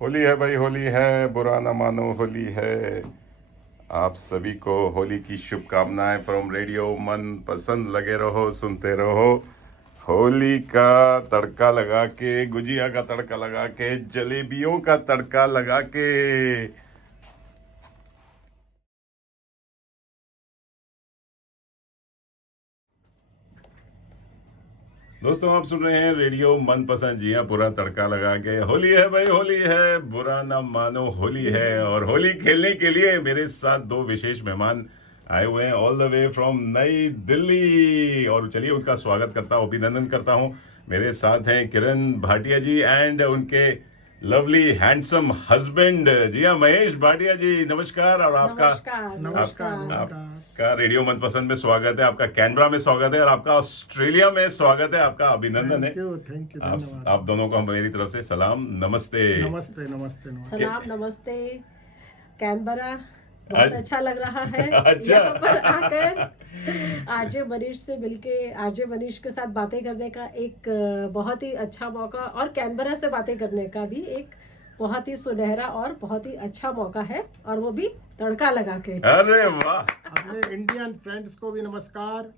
होली है भाई, होली है, बुरा ना मानो होली है। आप सभी को होली की शुभकामनाएं फ्रॉम रेडियो मन पसंद। लगे रहो, सुनते रहो। होली का तड़का लगा के, गुजिया का तड़का लगा के, जलेबियों का तड़का लगा के। दोस्तों, आप सुन रहे हैं रेडियो मन पसंद। जी हाँ, पूरा तड़का लगा के। होली है भाई, होली है, बुरा ना मानो होली है। और होली खेलने के लिए मेरे साथ दो विशेष मेहमान आए हुए हैं ऑल द वे फ्रॉम नई दिल्ली। और चलिए उनका स्वागत करता हूँ, अभिनंदन करता हूँ। मेरे साथ हैं किरण भाटिया जी एंड उनके लवली हैंडसम हस्बैंड, जी हाँ, महेश भाटिया जी। नमस्कार। और आपका नमस्कार नमस्कार नमस्कार। नमस्कार। आपका रेडियो मनपसंद में स्वागत है, आपका कैनबरा में स्वागत है, और आपका ऑस्ट्रेलिया में स्वागत है। आपका अभिनंदन है। थैंक यू आप धन्यवाद। आप दोनों को मेरी तरफ से सलाम, नमस्ते। नमस्ते नमस्ते नमस्ते। सलाम नमस्ते। कैनबरा बहुत अच्छा लग रहा है अच्छा। यहाँ पर आकर आरजे मनीष से मिलके, आरजे मनीष के साथ बातें करने का एक बहुत ही अच्छा मौका, और कैनबरा से बातें करने का भी एक बहुत ही सुनहरा और बहुत ही अच्छा मौका है, और वो भी तड़का लगा के। अरे वाह। अपने इंडियन फ्रेंड्स को भी नमस्कार।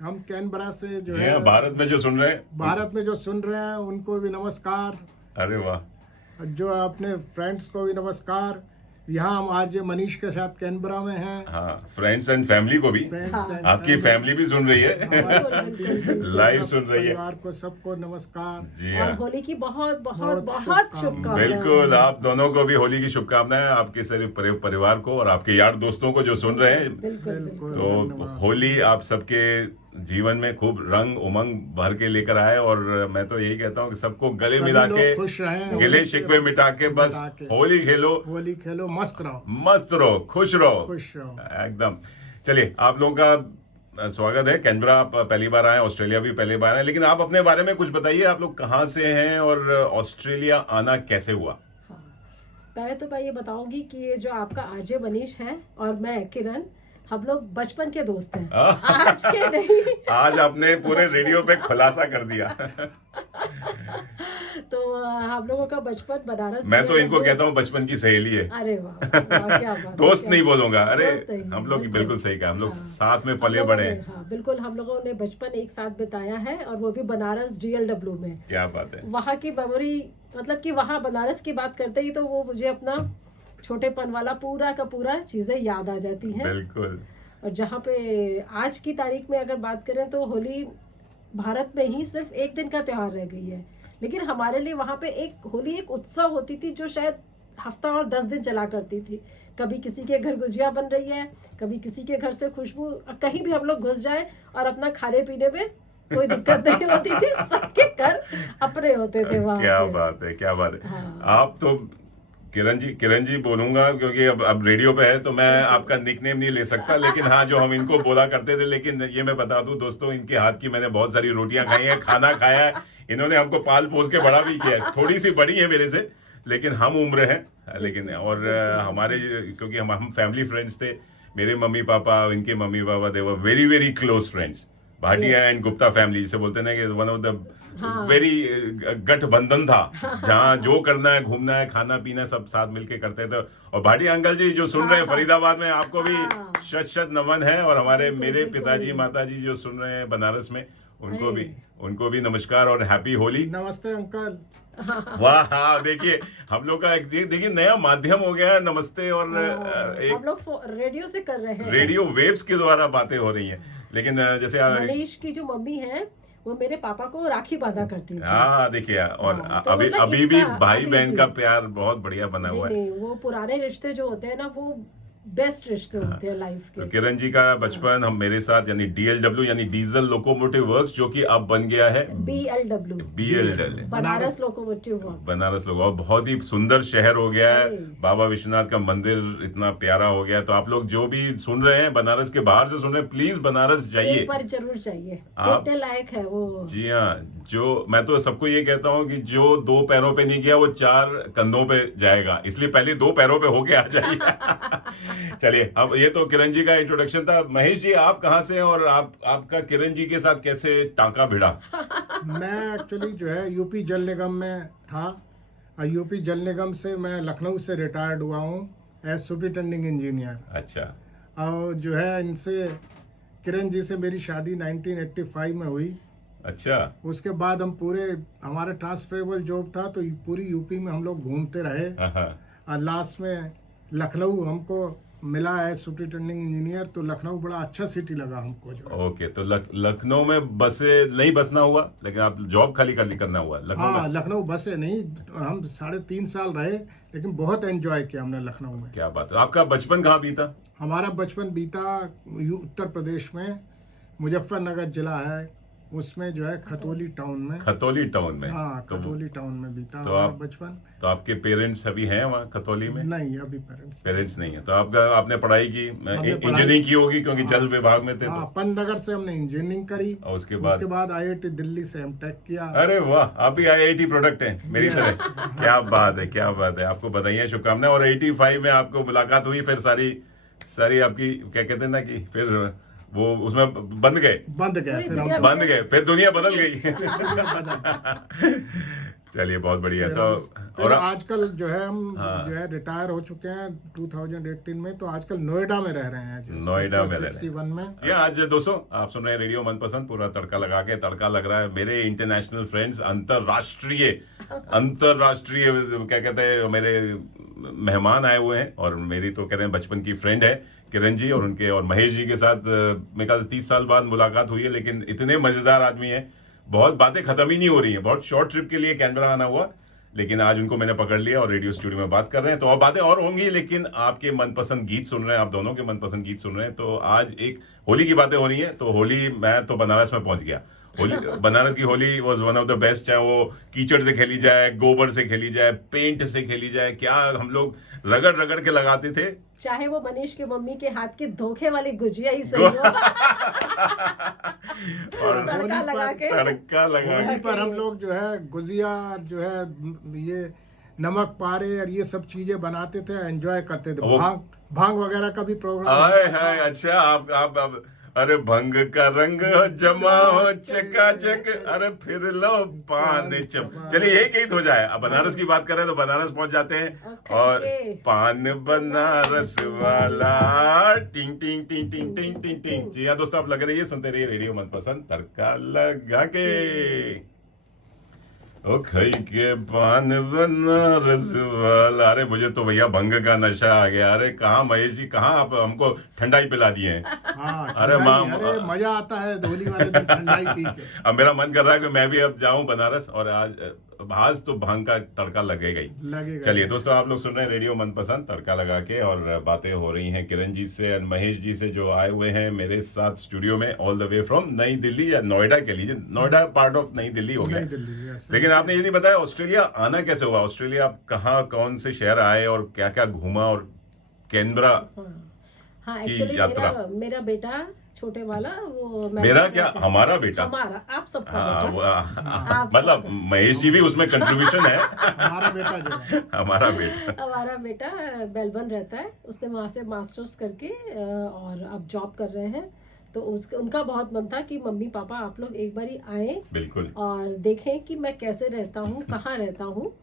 हम कैनबरा से जो जी है हाँ, भारत में जो सुन रहे हैं, भारत में जो सुन रहे हैं उनको भी नमस्कार। अरे वाह। जो अपने फ्रेंड्स को भी नमस्कार। यहाँ हम आरजे मनीष के साथ कैनबरा में हैं। हाँ, फ्रेंड्स एंड फैमिली को भी। फ्रेंड्स एंड आपकी फैमिली भी सुन रही है, लाइव सब सुन रही है। परिवार को सबको नमस्कार। जी और हाँ, होली की बहुत बहुत बहुत बहुत शुभकामनाएं। शुभकामनाएं। बिल्कुल। आप दोनों को भी होली की शुभकामनाएं, आपके सारे परिवार को और आपके यार दोस्तों को जो सुन रहे हैं। बिल्कुल बिल्कुल तो धन्यवाद। होली आप सबके जीवन में खूब रंग उमंग भर के लेकर आए। और मैं तो यही कहता हूँ कि सबको गले सभी मिला लोग के, खुश रहें, गिले शिकवे मिटा के, बस मिटा के। होली खेलो, होली खेलो, मस्त रहो, मस्त रहो, खुश रहो, खुश रहो। एकदम। चलिए, आप लोगों का स्वागत है। कैनबरा आप पहली बार आए, ऑस्ट्रेलिया भी पहली बार आए, लेकिन आप अपने बारे में कुछ बताइए। आप लोग कहाँ से हैं और ऑस्ट्रेलिया आना कैसे हुआ? हाँ, पहले तो मैं ये बताऊंगी कि ये जो आपका आरजे मनीष है और मैं किरण, हम लोग बचपन के दोस्त हैं, आज के नहीं। आज आपने पूरे रेडियो पे खुलासा कर दिया। तो हम लोगों का बचपन बनारस मैं तो में इनको कहता हूँ बचपन की सहेली है। अरे वाह, वाह, क्या बात है, दोस्त क्या नहीं बात। बोलूंगा, अरे दोस्त नहीं, हम लोग बिल्कुल सही कहा, हम लोग हाँ। साथ में हम पले लोगों बड़े ने, हैं। हाँ बिल्कुल, हम लोगों ने बचपन एक साथ बिताया है, और वो भी बनारस DLW में। क्या बात है। वहाँ की मेमोरी, मतलब कि वहाँ बनारस की बात करते ही तो वो मुझे अपना छोटेपन वाला पूरा का पूरा चीज़ें याद आ जाती हैं। बिल्कुल। और जहाँ पे आज की तारीख में अगर बात करें तो होली भारत में ही सिर्फ एक दिन का त्यौहार रह गई है, लेकिन हमारे लिए वहाँ पे एक होली एक उत्सव होती थी जो शायद हफ्ता और 10 दिन चला करती थी। कभी किसी के घर गुजिया बन रही है, कभी किसी के घर से खुशबू, और कहीं भी हम लोग घुस जाए और अपना खाने पीने में कोई दिक्कत नहीं होती थी, सबके घर अपने होते थे वहाँ क्या पे। बात है, क्या बात है। हाँ। आप तो किरण जी बोलूंगा, क्योंकि अब रेडियो पे है तो मैं आपका निकनेम नहीं ले सकता, लेकिन हाँ, जो हम इनको बोला करते थे। लेकिन ये मैं बता दूं दोस्तों, इनके हाथ की मैंने बहुत सारी रोटियां खाई हैं, खाना खाया है। इन्होंने हमको पाल पोस के बड़ा भी किया है। थोड़ी सी बड़ी है मेरे से, लेकिन हम उम्र हैं। लेकिन और हमारे, क्योंकि हम फैमिली फ्रेंड्स थे। मेरे मम्मी पापा, इनके mummy papa, they were very very close friends. Bhatia Yes. And Gupta family जिसे बोलते हैं ना, कि वन ऑफ द हाँ। वेरी गठबंधन था, जहाँ जो करना है, घूमना है, खाना पीना, सब साथ मिलके करते थे। और भाटिया अंकल जी जो सुन रहे हैं फरीदाबाद में, आपको भी हाँ। शत शत नमन है। और हमारे बिल्कुल, मेरे बिल्कुल। पिताजी माताजी जो सुन रहे हैं बनारस में, अरे। उनको भी नमस्कार और हैप्पी होली। नमस्ते अंकल। वाह, हाँ, देखिए हम लोग का एक देखिए नया माध्यम हो गया है, नमस्ते। और एक हम लोग रेडियो से कर रहे हैं। रेडियो वेव्स के द्वारा बातें हो रही हैं। लेकिन जैसे मनीष की जो मम्मी है वो मेरे पापा को राखी बांधा करती थी। हाँ, देखिए, और हाँ, तो अभी मतलब अभी भी इतना- भाई अभी बहन भी। का प्यार बहुत बढ़िया बना नहीं हुआ है। नहीं, वो पुराने रिश्ते जो होते हैं ना, वो बेस्ट रिश्ते होते हैं लाइफ तो के। किरण जी का बचपन हम मेरे साथ, यानी DLW यानी डीजल लोकोमोटिव वर्क्स, जो कि अब बन गया है BLW, BLW, Banaras locomotive works. Banaras लोग, और बहुत ही सुंदर शहर हो गया है। अरे। बाबा विश्वनाथ का मंदिर इतना प्यारा हो गया है। तो आप लोग जो भी सुन रहे हैं, बनारस के बाहर से सुन रहे हैं, प्लीज बनारस जाइए। एक बार जरूर चाहिए, आप- देखने लायक है वो। जी हाँ, जो मैं तो सबको ये कहता हूँ कि जो 2 पैरों पे नहीं गया वो 4 कंधों पे जाएगा, इसलिए पहले 2 पैरों पे होके आ जाइए। चलिए, अब ये तो किरण जी का इंट्रोडक्शन था। महेश जी, आप कहाँ से हैं और आपका किरण जी के साथ कैसे टांका भिड़ा? मैं एक्चुअली जो है यूपी जल निगम में था। यूपी जल निगम से मैं लखनऊ से रिटायर्ड हुआ हूँ एज सुपरिटेंडिंग इंजीनियर। अच्छा। और जो है इनसे किरण जी से मेरी शादी 1985 में हुई। अच्छा। उसके बाद हम पूरे हमारा ट्रांसफरेबल जॉब था तो पूरी यूपी में हम लोग घूमते रहे हाँ। और लास्ट में लखनऊ हमको मिला है सुपरिटेंडिंग इंजीनियर। तो लखनऊ बड़ा अच्छा सिटी लगा हमको जो है। ओके, तो लखनऊ में बसे नहीं बसना हुआ, लेकिन आप जॉब खाली करना हुआ लखनऊ हाँ, में। लखनऊ बसे नहीं, हम 3.5 साल रहे लेकिन बहुत एंजॉय किया हमने लखनऊ में। क्या बात है। आपका बचपन कहाँ बीता? हमारा बचपन बीता उत्तर प्रदेश में, मुजफ्फरनगर जिला है, उसमें जो है खतौली टाउन में। खतौली टाउन में? हाँ, तो खतौली टाउन में बीता तो हमारा आप- बचपन। तो आपके पेरेंट्स अभी हैं वहाँ खतौली में? नहीं, अभी पेरेंट्स नहीं है। तो आपने पढ़ाई की, पढ़ाई- इंजीनियरिंग की होगी क्योंकि जल विभाग में थे हाँ, तो। पंतनगर से हमने इंजीनियरिंग करी। और उसके बाद IIT दिल्ली से एमटेक किया। अरे वाह, आप भी IIT प्रोडक्ट हैं मेरी तरह। क्या बात है, क्या बात है। आपको बधाइयाँ, शुभकामनाएं। और 85 में आपको मुलाकात हुई, फिर सारी आपकी क्या कहते हैं ना कि फिर वो उसमें बंद गए पूरी फिर हम दुनिया बंद गए, फिर दुनिया बदल गई। बदल चलिए, बहुत बढ़िया। फिर तो फिर और आजकल जो है हम हाँ। जो है रिटायर हो चुके हैं 2018 में। तो आजकल नोएडा में रह रहे हैं, जो नोएडा में रह रहे हैं। 61 में। ये आज दोस्तों आप सुन रहे हैं रेडियो मनपसंद, पूरा तड़का लगा के। तड़का लग रहा है मेरे इंटरनेशनल फ्रेंड्स, अंतरराष्ट्रीय क्या कहते हैं, मेरे मेहमान आए हुए हैं। और मेरी तो कह रहे हैं बचपन की फ्रेंड है किरण जी, और उनके और महेश जी के साथ मेरे ख्याल 30 साल बाद मुलाकात हुई है। लेकिन इतने मजेदार आदमी है, बहुत बातें खत्म ही नहीं हो रही हैं। बहुत शॉर्ट ट्रिप के लिए कैनबरा आना हुआ, लेकिन आज उनको मैंने पकड़ लिया और रेडियो स्टूडियो में बात कर रहे हैं। तो और बातें और होंगी, लेकिन आपके मनपसंद गीत सुन रहे हैं, आप दोनों के मनपसंद गीत सुन रहे हैं। तो आज एक होली की बातें हो रही हैं। तो होली, मैं तो बनारस में पहुंच गया। होली, बनारस की Holi was one of the best. चाहे वो कीचड़ से खेली जाए, गोबर से खेली जाए, पेंट से खेली जाए, क्या हम लोग रगड़ रगड़ के लगाते थे। चाहे वो मनीष की मम्मी के हाथ की धोखे वाली गुजिया ही सही हो। और तड़का लगा के तड़का लगा होली पर हम लोग जो है गुजिया, जो है ये नमक पारे और ये सब चीजें बनाते थे, एंजॉय करते थे। वो- भांग वगैरह का भी प्रोग्राम आए होता था। हाय, अच्छा आप अरे भंग का रंग हो जमा हो चकाचक, अरे फिर लो पान चम। चलिए यही कहीं हो जाए। अब बनारस की बात करें तो बनारस पहुंच जाते हैं। और पान बनारस वाला, टिंग टिंग टिंग टिंग टिंग टिंग टिंग। जी हाँ दोस्तों, आप लग रही है, सुनते रहिए रेडियो मनपसंद, तड़का लगा के। ओ खई के पान बनारस वाला। अरे मुझे तो भैया भंग का नशा आ गया। अरे कहाँ महेश जी, कहाँ आप हमको ठंडाई पिला दिए हैं। हाँ, अरे अरे मजा आता है होली वाले दिन ठंडाई पी के। अब मेरा मन कर रहा है कि मैं भी अब जाऊं बनारस, और आज तो भांग का तड़का लगेगा ही। लगेगा। चलिए दोस्तों, आप लोग सुन रहे हैं रेडियो मनपसंद, तड़का लगा के। और बातें हो रही हैं किरण जी से और महेश जी से, जो आए हुए हैं मेरे साथ स्टूडियो में, ऑल द वे फ्रॉम नई दिल्ली, या नोएडा के लिए। नोएडा पार्ट ऑफ नई दिल्ली हो गया। नई दिल्ली, yes। लेकिन आपने ये नहीं बताया ऑस्ट्रेलिया आना कैसे हुआ। ऑस्ट्रेलिया आप कहाँ, कौन से शहर आए और क्या क्या घूमा, और कैनबरा हाँ, की एक्चुअली यात्रा। मेरा बेटा छोटे वाला वो मेरा क्या, हमारा बेटा। हमारा, आप सबका हाँ, बेटा। आप मतलब सबका। महेश जी भी उसमें कंट्रीब्यूशन है। हमारा बेटा जो है, हमारा बेटा। हमारा बेटा मेलबर्न रहता है। उसने वहाँ से मास्टर्स करके और अब जॉब कर रहे हैं। तो उनका बहुत मन था कि मम्मी पापा आप लोग एक बारी आए बिल्कुल। और देखें कि मैं कैसे रहता हूँ, कहाँ रहता हूँ।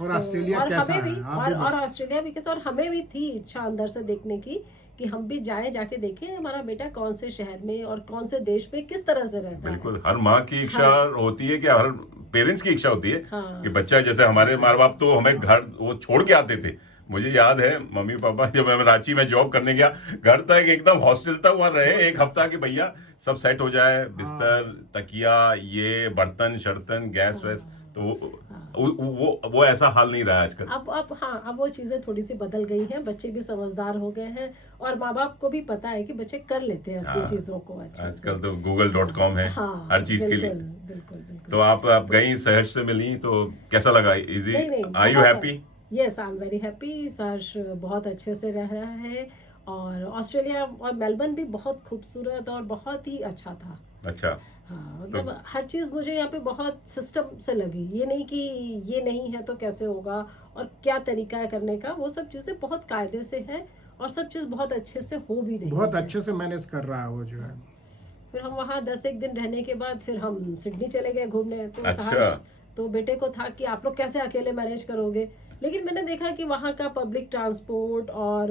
और ऑस्ट्रेलिया और कैसा हमें है, भी आप भी और ऑस्ट्रेलिया भी कैसा। और हमें भी थी इच्छा अंदर से देखने की कि हम भी जाके देखें हमारा बेटा कौन से शहर में और कौन से देश में किस तरह से रहता है। बिल्कुल, हर माँ की इच्छा होती है, कि हर पेरेंट्स की इच्छा होती है हाँ। कि बच्चा, जैसे हमारे माँ बाप तो हमें घर वो छोड़ के आते थे। मुझे याद है मम्मी पापा, जब मैं रांची में जॉब करने गया, घर था एकदम हॉस्टल था, वहाँ रहे एक हफ्ता कि भैया सब सेट हो जाए, बिस्तर, तकिया, ये बर्तन शर्तन, गैस वैस। तो वो ऐसा हाल नहीं रहा है आजकल। अब वो चीजें थोड़ी सी बदल गई हैं। बच्चे भी समझदार हो गए हैं और माँ बाप को भी पता है कि बच्चे कर लेते हैं अपनी चीजों को अच्छे से। आजकल तो google.com है हर चीज के लिए। बिल्कुल। तो आप गई, शहर से मिली, तो कैसा लगा? Easy, are you happy? Yes, I am very happy. सर्श बहुत अच्छे से रह रहा है। और ऑस्ट्रेलिया और मेलबर्न भी बहुत खूबसूरत और बहुत ही अच्छा था। अच्छा। हाँ, मतलब हर चीज़ मुझे यहाँ पे बहुत सिस्टम से लगी। ये नहीं कि ये नहीं है तो कैसे होगा और क्या तरीका है करने का। वो सब चीज़ें बहुत कायदे से हैं और सब चीज़ बहुत अच्छे से हो भी रही है। बहुत अच्छे से मैनेज कर रहा है वो जो है। फिर हम वहाँ 10 एक दिन रहने के बाद फिर हम सिडनी चले गए घूमने। तो अच्छा। तो बेटे को था कि आप लोग कैसे अकेले मैनेज करोगे, लेकिन मैंने देखा कि वहाँ का पब्लिक ट्रांसपोर्ट और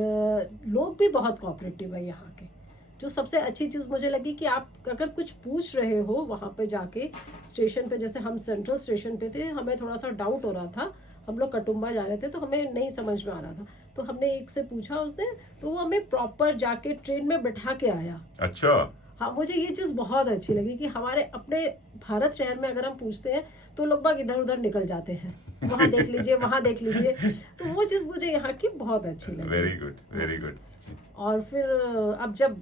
लोग भी बहुत कोऑपरेटिव है यहाँ के। जो सबसे अच्छी चीज़ मुझे लगी कि आप अगर कुछ पूछ रहे हो वहाँ पे जाके स्टेशन पे, जैसे हम सेंट्रल स्टेशन पे थे, हमें थोड़ा सा डाउट हो रहा था, हम लोग कटुम्बा जा रहे थे तो हमें नहीं समझ में आ रहा था, तो हमने एक से पूछा उसने, तो वो हमें प्रॉपर जाके ट्रेन में बैठा के आया। अच्छा। हाँ, मुझे ये चीज़ बहुत अच्छी लगी कि हमारे अपने भारत शहर में अगर हम पूछते हैं तो लोग बाग इधर उधर निकल जाते हैं, वहाँ देख लीजिए वहाँ देख लीजिए, तो वो चीज़ मुझे यहाँ की बहुत अच्छी लगी। Very good, very good. और फिर अब जब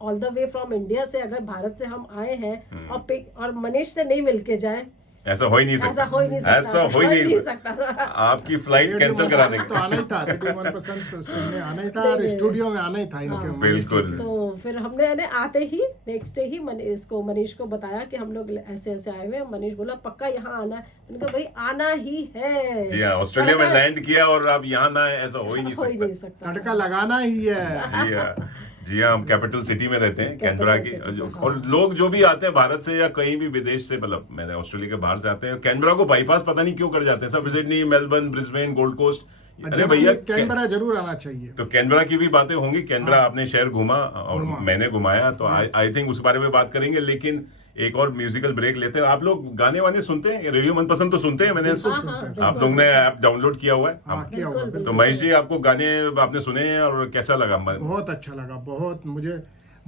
all the way from India से अगर भारत से हम आए हैं और मनीष से नहीं मिल के जाए, ऐसा हो ही नहीं सकता, ऐसा हो ही नहीं सकता, ऐसा हो ही नहीं सकता सकता। आपकी फ्लाइट कैंसिल कराने तो आना ही था, रेडियो मनपसंद तो सुनने आना ही था और स्टूडियो में आना ही था इनके। बिल्कुल। तो फिर हमने आते ही नेक्स्ट डे ही मनीष को बताया कि हम लोग ऐसे ऐसे आए हुए हैं। मनीष बोला पक्का यहाँ आना है, मैंने कहा भाई आना ही है। जी हाँ, ऑस्ट्रेलिया में लैंड किया और आप यहाँ ना आए, ऐसा हो ही नहीं सकता। तड़का लगाना ही है। जी हाँ, जी हाँ, हम कैपिटल सिटी में रहते हैं, कैनबरा की, और लोग जो भी आते हैं भारत से या कहीं भी विदेश से, मतलब मैंने ऑस्ट्रेलिया के बाहर से आते हैं, कैनबरा को बाईपास पता नहीं क्यों कर जाते हैं सब, Sydney, Melbourne, Brisbane, Gold Coast. अरे भैया, कैनबरा जरूर आना चाहिए। तो कैनबरा की भी बातें होंगी। कैनबरा आपने शहर घूमा और मैंने घुमाया, तो आई थिंक उस बारे में बात करेंगे, लेकिन एक और म्यूजिकल ब्रेक लेते हैं। आप लोग गाने वाने सुनते हैं, रेडियो मनपसंद तो सुनते हैं, मैंने आप लोग ने ऐप डाउनलोड किया हुआ है। तो महेश जी, आपको गाने आपने सुने हैं और कैसा लगा? बहुत अच्छा लगा, बहुत। मुझे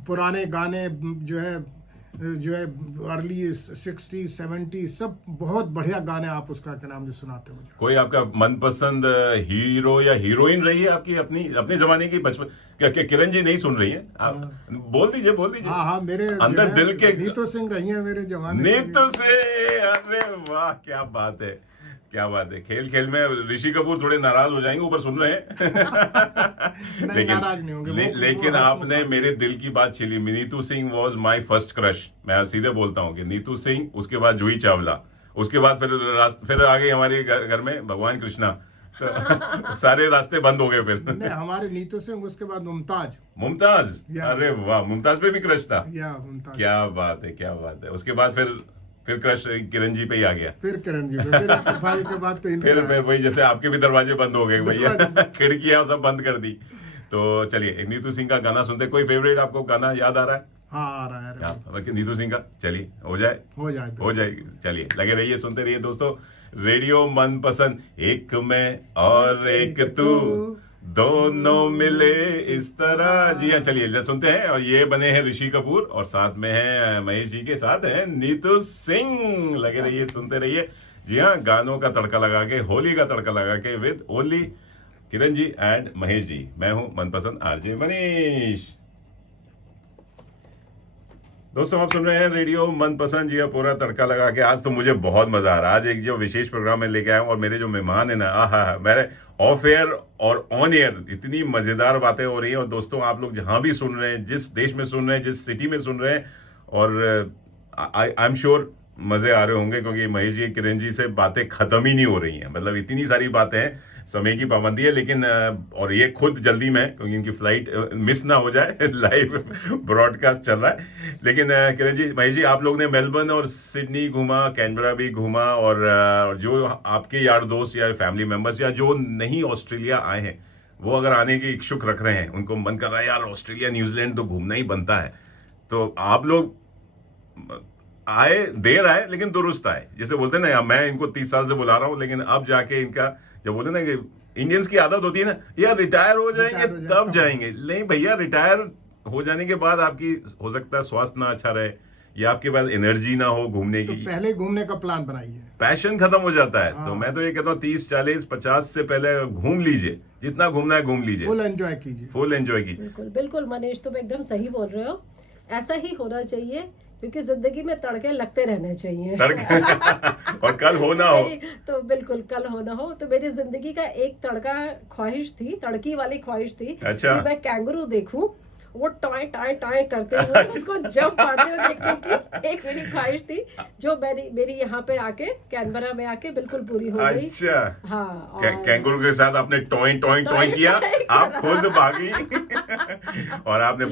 पुराने गाने जो है अर्ली 60 70 सब बहुत बढ़िया गाने आप उसका क्या नाम जो सुनाते हो। कोई आपका मनपसंद हीरो या हीरोइन रही है आपकी, अपने जमाने की, बचपन? क्या किरण जी नहीं सुन रही हैं? आप बोल दीजिए। हाँ, मेरे अंदर दिल के नीतू सिंह रही है मेरे जमाने। नीतू से, अरे वाह, क्या बात है, क्या बात है। खेल खेल में ऋषि कपूर थोड़े नाराज हो जाएंगे, ऊपर सुन रहे हैं। नाराज नहीं होंगे लेकिन आपने मेरे दिल की बात छीनी। Neetu Singh was my first crush. मैं सीधे बोलता हूँ कि नीतू सिंह, उसके बाद जूही चावला, उसके बाद फिर आ गई हमारे घर में भगवान कृष्णा। तो सारे रास्ते बंद हो गए फिर। नहीं, हमारे नीतू सिंह, उसके बाद मुमताज। अरे वाह, मुमताज पे भी क्रश था। मुमताज। क्या बात है, क्या बात है। उसके बाद फिर क्रश किरण जी पे ही आ गया। फिर किरण जी पे, फिर भाई के बाद तो फिर वही, जैसे आपके भी दरवाजे बंद हो गए भैया, खिड़कियां सब बंद कर दी। तो चलिए, नीतू सिंह का गाना सुनते। कोई फेवरेट आपको गाना याद आ रहा है? हाँ, आ रहा है नीतू सिंह का। चलिए, हो जाए। चलिए, लगे रहिए, सुनते रहिए दोस्तों, रेडियो मनपसंद। एक मैं और एक तू, दोनों मिले इस तरह। जी हाँ, चलिए सुनते हैं। और ये बने हैं ऋषि कपूर और साथ में है महेश जी के साथ है नीतू सिंह। लगे रहिए, सुनते रहिए। जी हाँ, गानों का तड़का लगा के, होली का तड़का लगा के, with only Kiran ji and Mahesh ji. मैं हूं मनपसंद आरजे मनीष। दोस्तों, आप सुन रहे हैं रेडियो मनपसंद। जी पूरा तड़का लगा के। आज तो मुझे बहुत मजा आ रहा है। आज एक जो विशेष प्रोग्राम में लेके आया हूँ और मेरे जो मेहमान है ना, मेरे ऑफ एयर और ऑन एयर इतनी मजेदार बातें हो रही हैं। और दोस्तों, आप लोग जहां भी सुन रहे हैं, जिस देश में सुन रहे हैं, जिस सिटी में सुन रहे हैं, और आई एम श्योर मजे आ रहे होंगे, क्योंकि महेश जी, किरण जी से बातें खत्म ही नहीं हो रही हैं। मतलब इतनी सारी बातें हैं, समय की पाबंदी है, लेकिन और ये खुद जल्दी में, क्योंकि इनकी फ्लाइट मिस ना हो जाए, लाइव ब्रॉडकास्ट चल रहा है। लेकिन किरण जी, महेश जी, आप लोग ने मेलबर्न और सिडनी घूमा, कैनबरा भी घूमा, और जो आपके यार दोस्त या फैमिली मेंबर्स या जो नहीं ऑस्ट्रेलिया आए हैं, वो अगर आने की इच्छुक रख रहे हैं, उनको मन कर रहा है यार ऑस्ट्रेलिया न्यूजीलैंड तो घूमना ही बनता है, तो आप लोग आए, देर आए लेकिन दुरुस्त आए। जैसे बोलते हैं ना, मैं इनको 30 साल से बुला रहा हूँ, लेकिन अब जाके इनका, जब बोलते ना कि इंडियंस की आदत होती है ना, यार रिटायर हो जाएंगे तब जाएंगे। नहीं भैया, रिटायर हो जाने के बाद आपकी हो सकता है स्वास्थ्य ना अच्छा रहे, या आपके पास एनर्जी ना हो घूमने की, तो पहले घूमने का प्लान बनाइए, पैशन खत्म हो जाता है। तो मैं तो ये कहता हूँ 30 40 50 से पहले घूम लीजिए, जितना घूमना है घूम लीजिए, फुल एंजॉय कीजिए। बिल्कुल बिल्कुल मनीष, तुम एकदम सही बोल रहे हो। ऐसा ही होना चाहिए, क्योंकि जिंदगी में तड़के लगते रहने चाहिए। और कल हो ना हो, तो बिल्कुल कल हो ना हो। तो मेरी जिंदगी का एक ख्वाहिश थी, तड़की वाली ख्वाहिश थी। अच्छा। कि मैं कैंगरू देखूं, वो टॉय टॉय टॉय करते हुए उसको जंप मारते हुए देखने की एक मेरी ख्वाहिश थी, जो मेरी यहाँ पे आके, कैनबरा में आके बिल्कुल पूरी हो गई। अच्छा। हाँ, कैंगरू के साथ आपने टॉय टॉय टॉय किया, आप खुद भागी। और आपने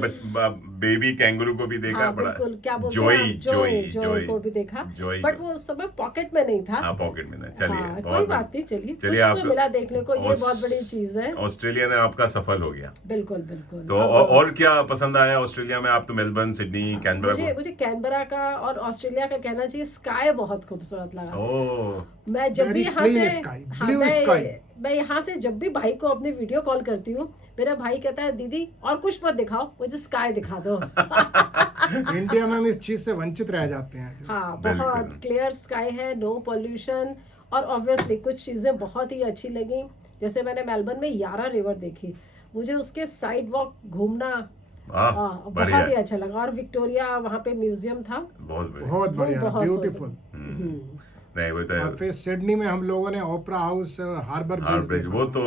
बेबी कैंगरू को भी देखा, हाँ बड़ा बिल्कुल, क्या बोलते जोई हैं आप? जोई जोई को भी देखा, जोई बट वो उस समय पॉकेट में नहीं था। हाँ पॉकेट में नहीं, चलिए हाँ, बहुत कोई बात नहीं, चलिए चलिए कुछ आप तो मिला देखने को, ये बहुत बड़ी चीज है। ऑस्ट्रेलिया ने आपका सफल हो गया। बिल्कुल बिल्कुल। तो और क्या पसंद आया ऑस्ट्रेलिया में? आप तो मेलबर्न, सिडनी, कैनबरा मुझे कैनबरा का और ऑस्ट्रेलिया का कहना चाहिए, स्काई बहुत खूबसूरत लगा। ओह मैं जब भी Very यहाँ clean से sky, हाँ, blue sky. मैं यहाँ से जब भी भाई को अपनी वीडियो कॉल करती हूँ, मेरा भाई कहता है दीदी और कुछ मत दिखाओ, मुझे स्काई दिखा दो। इंडिया में हम इस चीज से वंचित रह जाते हैं। हाँ, बिल्कुल। बहुत क्लियर स्काई है, नो पोल्यूशन, और ऑब्वियसली कुछ चीज़ें बहुत ही अच्छी लगी। जैसे मैंने मेलबर्न में यारा रिवर देखी, मुझे उसके साइड वॉक घूमना बहुत बढ़िया ही अच्छा लगा। और विक्टोरिया वहाँ पे म्यूजियम था, बहुत बढ़िया। बहुत वो बढ़िया, बहुत ब्यूटीफुल। नहीं वो तो और फिर सिडनी में हम लोगों ने ओपरा हाउस और हार्बर हार्बर ब्रिज ब्रिज, देखा। वो तो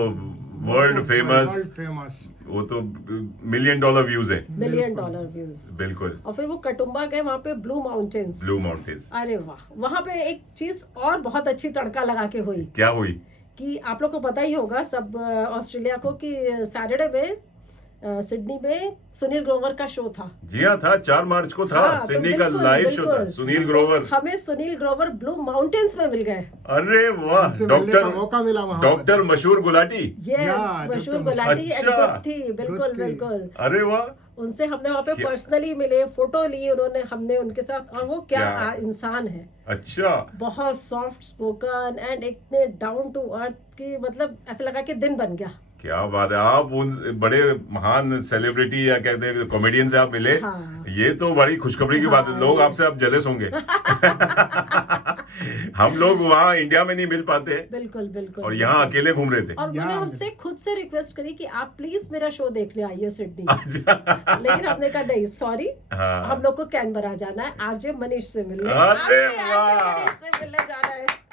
वर्ल्ड फेमस, फेमस। वो तो $1 मिलियन व्यूज है। $1 मिलियन व्यूज। बिल्कुल। और फिर वो कटुम्बा गए, वहाँ पे ब्लू माउंटेन्स। ब्लू माउंटेन्स, अरे वाह, वहाँ पे एक चीज और बहुत अच्छी तड़का लगा के हुई क्या हुई? कि आप लोग को पता ही होगा सब ऑस्ट्रेलिया को कि सैटरडे में सिडनी में सुनील ग्रोवर का शो था। जी हाँ था, 4 मार्च को था। हाँ, तो सिडनी का बिल्कुल, लाइव शो था, बिल्कुल। सुनील ग्रोवर। हमें सुनील ग्रोवर ब्लू माउंटेन्स में मिल गए। अरे वाह, उनसे मिलने का मौका मिला वहाँ पर। डॉक्टर मशहूर गुलाटी। यस, या, मशहूर डॉक्टर गुलाटी एंड अच्छा। गुड थी, बिल्कुल गुड थी। बिल्कुल। अरे वाह, उनसे हमने वहाँ पे पर्सनली मिले, फोटो ली उन्होंने, हमने उनके साथ। और वो क्या क्या? इंसान है, अच्छा। बहुत सॉफ्ट स्पोकन एंड इतने डाउन टू अर्थ की, मतलब ऐसा लगा कि दिन बन गया। क्या बात है, आप उन बड़े महान सेलिब्रिटी या कहते हैं कॉमेडियन से आप मिले। हाँ। ये तो बड़ी खुशखबरी की बात है, लोग आपसे आप जेलस होंगे। हम लोग वहाँ इंडिया में नहीं मिल पाते बिल्कुल बिल्कुल। और यहाँ अकेले घूम रहे थे। और उन्होंने यहाँ हमसे खुद से रिक्वेस्ट करी कि आप प्लीज मेरा शो देखने आइए सिडनी। अच्छा। लेकिन हमने कहा नहीं सॉरी, हाँ। हम लोग को कैनबरा जाना है, आरजे मनीष से मिलने। अरे आरजे वाह। मनीष से मिलने जाना है।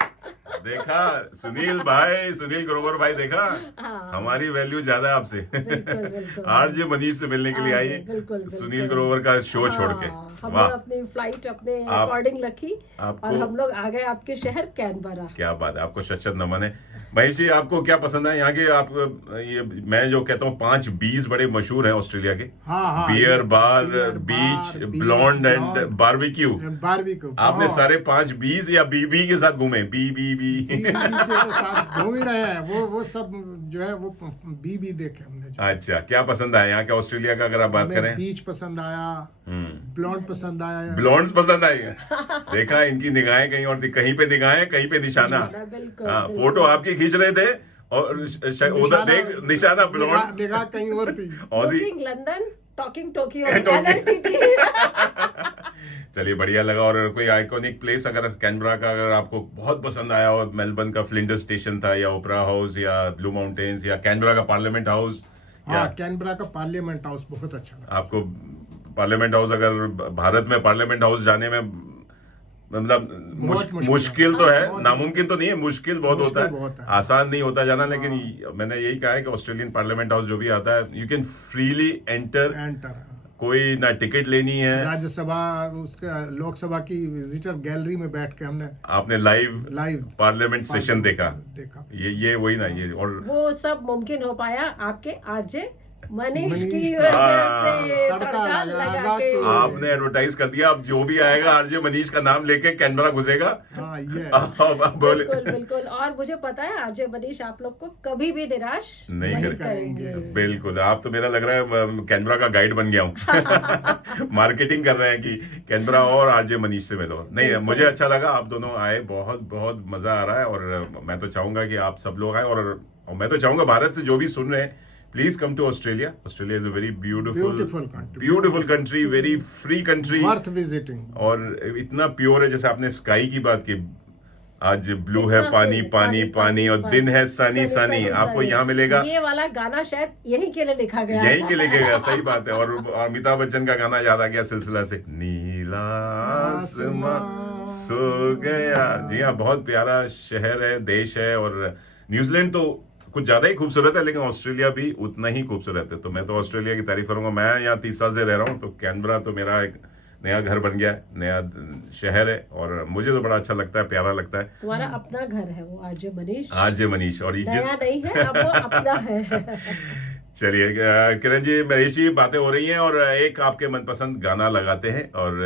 देखा सुनील भाई, सुनील ग्रोवर भाई, देखा हाँ। हमारी वैल्यू ज्यादा है आपसे। बिल्कुल बिल्कुल। आरजे मनीष से मिलने के लिए आई, बिल्कुल, बिल्कुल। सुनील ग्रोवर का शो छोड़ के। हाँ, हमने वाह, अपनी फ्लाइट अपने आप- अकॉर्डिंग रखी आपको- और हम लोग आ गए आपके शहर कैनबरा। क्या बात है, आपको शत नमन है। महेश जी, आपको क्या पसंद है यहाँ के? आप ये मैं जो कहता हूँ 5 बीज बड़े मशहूर हैं ऑस्ट्रेलिया के। हाँ, beer bar, beer beach, bar, blonde and blonde, barbecue. Barbecue. आपने सारे 5 बीज या बीबी के साथ घूमे? बी के साथ घूम ही रहे हैं, वो सब जो है वो बीबी देखे हमने जो। अच्छा, क्या पसंद आया यहाँ के ऑस्ट्रेलिया का अगर आप बात हमें करें? बीच पसंद आया, ब्लॉन्ड पसंद आया। ब्लॉन्ड्स पसंद आई है। देखा, इनकी निगाहें कहीं और थी, कहीं पे निगाहें, कहीं पे निशाना। बिल्कुल, हाँ, बिल्कुल। फोटो आपकी खींच रहे थे और उधर देख निशाना ब्लॉन्ड्स। निगाह कहीं और थी। Aussie. Talking London, talking Tokyo, Talking- LNTT। चलिए, बढ़िया लगा। और कोई आइकॉनिक प्लेस अगर कैनबरा का अगर आपको बहुत पसंद आया हो? मेलबर्न का फ्लिंडर स्टेशन था, या ओपरा हाउस, या ब्लू माउंटेन्स, या कैनबरा का पार्लियामेंट हाउस? हाँ, कैनबरा का पार्लियामेंट हाउस बहुत अच्छा लगा। आपको पार्लियामेंट हाउस, अगर भारत में पार्लियामेंट हाउस जाने में मतलब मुश्किल मुश्किल तो है, बहुत नामुमकिन तो नहीं है, मुश्किल बहुत मुश्किल होता बहुत है, है। आसान नहीं होता जाना। लेकिन मैंने यही कहा है कि ऑस्ट्रेलियन पार्लियामेंट हाउस जो भी आता है, you can freely enter, enter कोई ना टिकट लेनी है। राज्यसभा, उसके लोकसभा की विजिटर गैलरी में बैठ के हमने आपने लाइव पार्लियामेंट सेशन देखा। ये वही ना, ये और वो सब मुमकिन हो पाया आपके आरजे मनीष की मनीष वजह से, तड़का तड़का लगा लगा के। के। आपने एडवर्टाइज कर दिया। अब जो भी आएगा आरजे मनीष का नाम लेके कैनबरा घुसेगा। हाँ, ये अब बोले बिल्कुल बिल्कुल। और मुझे पता है आरजे मनीष आप लोग को कभी भी निराश नहीं नहीं करेंगे। करेंगे। बिल्कुल। आप तो मेरा लग रहा है कैनबरा का गाइड बन गया हूँ। मार्केटिंग कर रहे हैं कि कैनबरा और आरजे मनीष से मिलो। नहीं, मुझे अच्छा लगा, आप दोनों आए, बहुत बहुत मजा आ रहा है। और मैं तो चाहूंगा कि आप सब लोग आए, और मैं तो चाहूंगा भारत से जो भी सुन रहे हैं, please come to Australia. Australia is a very beautiful country, very free country, worth visiting. और इतना प्योर है। जैसे आपने स्काई की बात की, आज ब्लू है, कितना पानी सुंदर, पानी पानी, और दिन है सनी सनी, सनी। सनी, आपको सनी। यहाँ मिलेगा। ये वाला गाना शायद यहीं के लिए लिखा गया है। यहीं के लिए गया, सही बात है। और अमिताभ बच्चन का गाना याद आ गया सिलसिला से, नीला आसमां सो गया। जी हाँ, बहुत प्यारा शहर है, देश है। और न्यूजीलैंड तो कुछ ज्यादा ही खूबसूरत है, लेकिन ऑस्ट्रेलिया भी उतना ही खूबसूरत है। तो मैं तो ऑस्ट्रेलिया की तारीफ करूंगा। मैं यहाँ 30 साल से रह रहा हूँ, तो कैनबरा तो मेरा एक नया घर बन गया है, नया शहर है, और मुझे तो बड़ा अच्छा लगता है, प्यारा लगता है। तुम्हारा अपना घर है वो आरजे मनीष। आरजे मनीष, और ये नया नहीं है, अब वो अपना है। चलिए किरण जी, महेश जी, बातें हो रही हैं और एक आपके मनपसंद गाना लगाते हैं और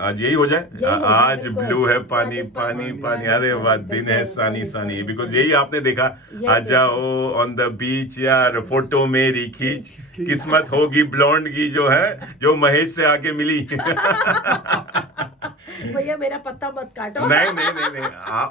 आज यही हो जाए। यही हो जाए, आज बिल्कुल। ब्लू है पानी पानी, पानी पानी, पानी, पानी, अरे पानी, वाह, दिन है बिल्कुल, सानी सानी, सानी, सानी, बिकॉज सानी। यही आपने देखा। यही आ देखा। जाओ ऑन द बीच यार, फोटो मेरी खींच, किस्मत होगी ब्लॉन्ड की जो है, जो महेश से आके मिली। भैया मेरा पत्ता मत काटो। नहीं नहीं नहीं नहीं,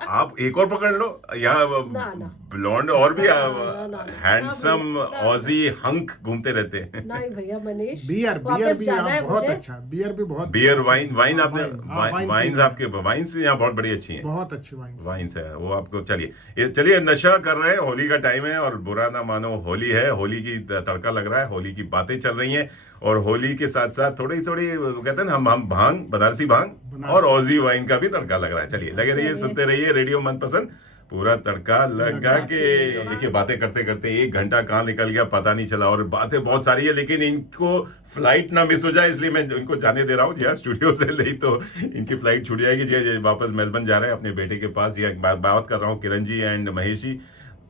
आप एक और पकड़ लो यहाँ, ना, ना। ब्लॉन्ड और भी ना, ना, ना, ना, हैंडसम ना भैया, ना, ऑजी हंक घूमते रहते हैं। नहीं भैया मनीष, बियर वापस भी जाना यहाँ है बहुत मुझे। अच्छा, बियर भी बहुत बियर, अच्छा। वाइन, वाइन हाँ, आपने वाइन वाइन्स पीना है। आपके वाइन्स यहाँ बहुत बड़ी अच्छी हैं। बहुत अच्छी वाइन। वाइन्स है वो आपको। चलिए चलिए, नशा कर रहे हैं, होली का टाइम है और बुरा ना मानो होली है, होली की तड़का लग रहा है, होली की बातें चल रही हैं और होली के साथ साथ थोड़ी थोड़ी कहते हैं ना, हम भांग, बनारसी भांग और ऑजी वाइन का भी तड़का लग रहा है। चलिए लगे रहिए, सुनते रहिए रेडियो मनपसंद, पूरा तड़का लगा के। और देखिए, बातें करते करते 1 घंटा कहाँ निकल गया पता नहीं चला और बातें बहुत सारी है, लेकिन इनको फ्लाइट ना मिस हो जाए इसलिए मैं इनको जाने दे रहा हूँ जी, स्टूडियो से, नहीं तो इनकी फ्लाइट छूट जाएगी जी। वापस मेलबर्न जा रहे हैं अपने बेटे के पास जी। बात कर रहा हूँ किरण जी एंड महेश जी,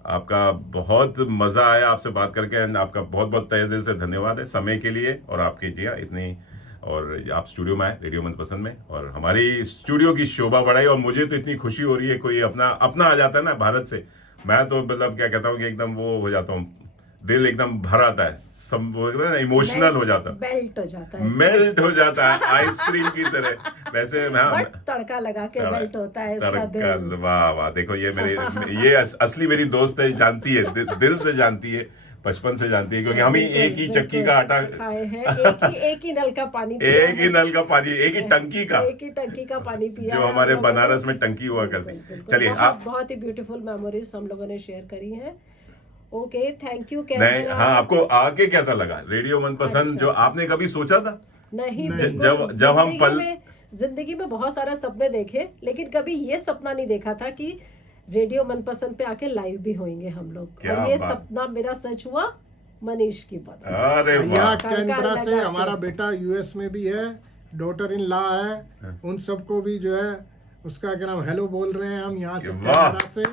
आपका बहुत मज़ा आया आपसे बात करके एंड आपका बहुत बहुत तहे दिल से धन्यवाद है समय के लिए और आपके जी हाँ इतनी, और आप स्टूडियो में आए रेडियो मनपसंद में और हमारी स्टूडियो की शोभा बढ़ाई। और मुझे तो इतनी खुशी हो रही है, कोई अपना अपना आ जाता है ना भारत से, मैं तो मतलब क्या कहता हूँ कि एकदम वो हो जाता हूँ, दिल एकदम भर आता है, सब इमोशनल हो जाता है, बेल्ट हो जाता है, मेल्ट हो जाता है आइसक्रीम की तरह। वैसे बट तड़का लगा के बेल्ट होता है इसका तड़का, दिल। वाह वाह, देखो ये ये असली मेरी दोस्त है, जानती है, दिल से जानती है, बचपन से जानती है, क्योंकि हम ही एक ही चक्की का आटा खाए हैं, एक ही नल का पानी पिया एक ही नल का पानी, एक ही टंकी का, एक ही टंकी का पानी पिया जो है हमारे हम लोगों ने। बनारस में टंकी हुआ करती। बिल्कुल, चलिए बहुत बहुत ही ब्यूटीफुल मेमोरीज हम लोगों ने शेयर करी हैं। ओके, थैंक यू नहीं, कैमरा। हाँ, आपको आके कैसा लगा रेडियो मनपसंद, अच्छा। जो आपने कभी सोचा था? नहीं, जब हम जिंदगी में बहुत सारा सपने देखे, लेकिन कभी ये सपना नहीं देखा था कि रेडियो मनपसंद पे आके लाइव भी होंगे हम लोग, क्या और ये बात। सपना मेरा सच हुआ मनीष की बात। अरे वाह, यहाँ तड़का कैनबरा से लगा के। हमारा बेटा यूएस में भी है, डॉटर इन लॉ है, उन सबको भी जो है उसका क्या नाम हेलो बोल रहे हैं हम यहाँ से वाह। कैनबरा से।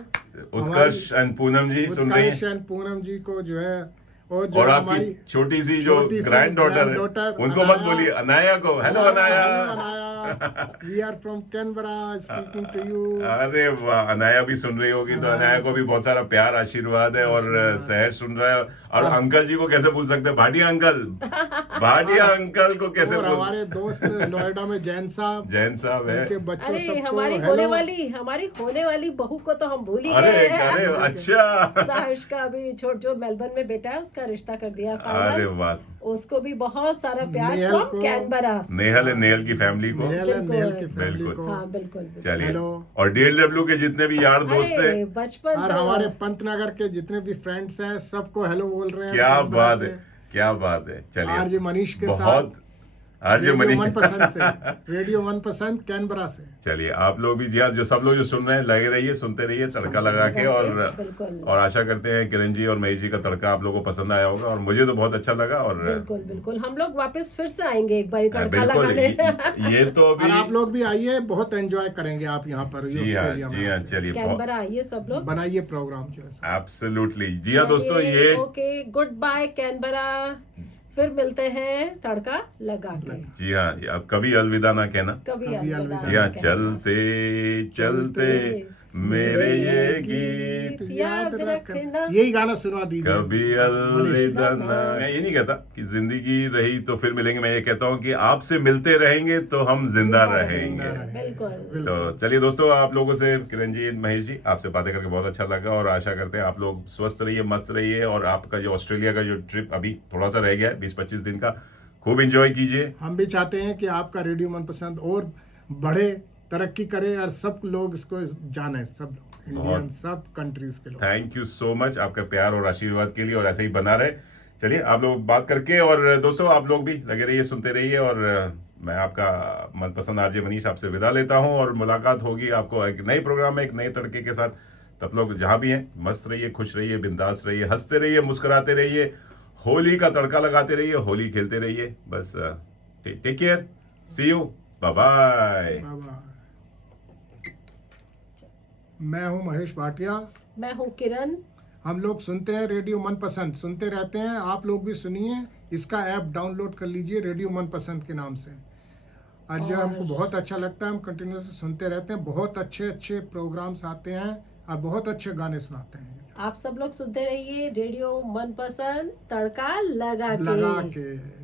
उत्कर्ष एंड पूनम जी सुन रही उत्कर्ष हैं, एंड पूनम जी को जो है, और और आपकी हमारी छोटी सी जो छोटी सी ग्रैंड डॉटर है, granddaughter उनको मत अनाया। बोलिए, अनाया को hello Anaya. We are from Canberra speaking to you. अरे वाह, अनाया भी सुन रही होगी, तो अनाया को भी बहुत सारा प्यार आशीर्वाद है, और शहर सुन रहा है, और अंकल जी को कैसे भूल सकते हैं, भाटिया अंकल, भाटिया अंकल को कैसे और भूल, हमारे दोस्त नोएडा में जैन साहब, जैन साहब है। उनके बच्चों अरे सबको हमारी होने वाली बहू को तो हम भूल ही अरे गए हैं। अरे अच्छा, साहिश का अभी जो मेलबर्न में बेटा है, उसका रिश्ता कर दिया अरे फाइनल। वाह, उसको भी बहुत सारा प्यार नेहल फ्रॉम को- कैनबरा। नेहल है, नेहल की फैमिली को। नेहल बिल्कुल। की फैमिली बिल्कुल। को। हाँ बिल्कुल, बिल्कुल। चलिए, हेलो। और DLW के जितने भी यार दोस्त अरे हैं, बचपन और तो हमारे पंतनगर के जितने भी फ्रेंड्स हैं सबको हेलो बोल रहे हैं क्या कैनबरा बात से। है, क्या बात है। चलिए, आरजे मनीष के बहुत साथ आरजे रेडियो मनीष मनपसंद से, रेडियो मनपसंद कैनबरा से। चलिए, आप लोग भी जी हाँ, जो सब लोग जो सुन रहे हैं, लगे रहिए, सुनते रहिए तड़का लगा के, बिल्कुल। और आशा करते हैं किरण जी और महेश जी का तड़का आप लोगों को पसंद आया होगा, और मुझे तो बहुत अच्छा लगा। और बिल्कुल बिल्कुल, हम लोग वापस फिर से आएंगे एक बार तड़का बिल्कुल, लगाने। ये तो और अभी आप लोग भी आइए, बहुत एंजॉय करेंगे आप यहाँ पर जी हाँ, ऑस्ट्रेलिया जी हाँ, में। चलिए, कैनबरा आइए सब लोग। बनाइए प्रोग्राम जो है। एब्सोल्युटली जी हाँ दोस्तों, ये ओके, गुड बाय कैनबरा, फिर मिलते हैं तड़का लगा के। जी हाँ, अब कभी अलविदा ना कहना। कभी अलविदा जी हाँ, कहना। चलते चलते मेरे ये गीत याद रखना। यही गाना सुनवा दीजिए। कभी अलविदा ना। मैं ये नहीं कहता कि जिंदगी रही तो फिर मिलेंगे, मैं ये कहता हूँ कि आपसे मिलते रहेंगे तो हम जिंदा रहेंगे। बिल्कुल। तो चलिए दोस्तों, आप लोगों से, किरण जी, महेश जी, आपसे बातें करके बहुत अच्छा लगा, और आशा करते हैं आप लोग स्वस्थ रहिए, मस्त रहिए, और आपका जो ऑस्ट्रेलिया का जो ट्रिप अभी थोड़ा सा रह गया है 20-25 दिन का, खूब एंजॉय कीजिए। हम भी चाहते हैं कि आपका रेडियो मनपसंद और बढ़े, तरक्की करे, और सब लोग इसको जाने, सब लोग, इंडियन, सब कंट्रीज के लोग। थैंक यू सो मच आपका प्यार और आशीर्वाद के लिए, और ऐसे ही बना रहे। चलिए, आप लोग बात करके, और दोस्तों आप लोग भी लगे रहिए, सुनते रहिए, और मैं आपका मनपसंद आरजे मनीष आपसे विदा लेता हूं, और मुलाकात होगी आपको एक नए प्रोग्राम में, एक नए तड़के के साथ। तब लोग जहां भी हैं, मस्त रहिए, खुश रहिए, बिंदास रहिए, हंसते रहिए, मुस्कुराते रहिए, होली का तड़का लगाते रहिए, होली खेलते रहिए। बस take care, see you, bye bye. बाबा, मैं हूं महेश भाटिया, मैं हूँ किरण। हम लोग सुनते हैं रेडियो मनपसंद, सुनते रहते हैं, आप लोग भी सुनिए, इसका ऐप डाउनलोड कर लीजिए रेडियो मनपसंद के नाम से। आज जो हमको बहुत अच्छा लगता है, हम कंटिन्यूस सुनते रहते हैं, बहुत अच्छे अच्छे प्रोग्राम्स आते हैं और बहुत अच्छे गाने सुनाते हैं आप सब लोग सुनते रहिए रेडियो मनपसंद तड़का लगा लगा के। के।